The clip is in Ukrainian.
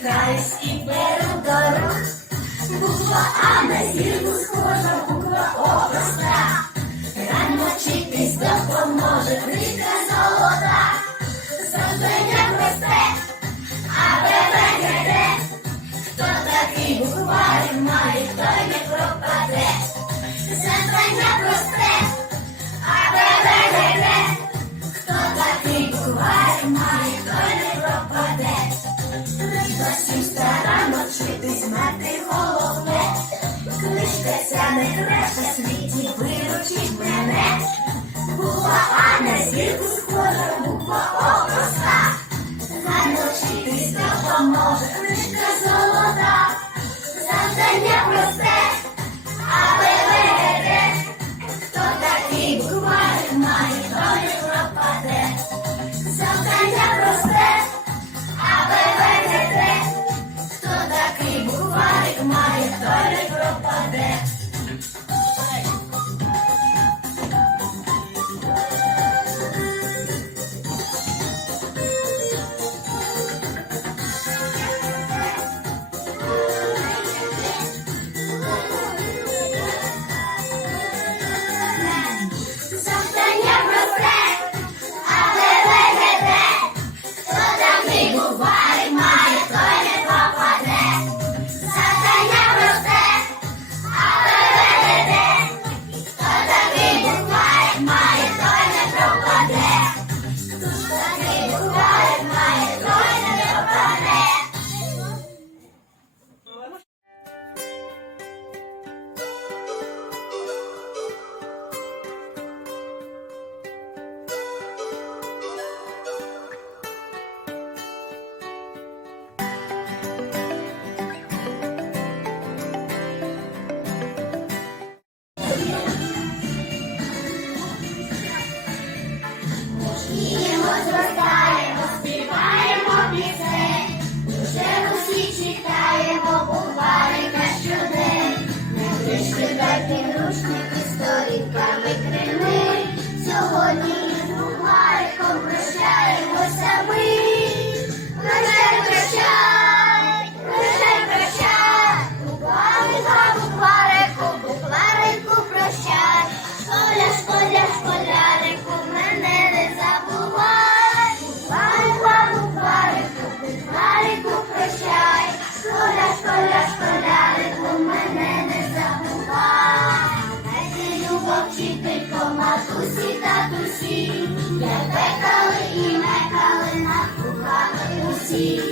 китайський передорог, буква А на зірку схожа, буква О. не краща світі, виручить мене. Буква А на зірку схожа, буква ночі проста. Заночитись допоможе. see.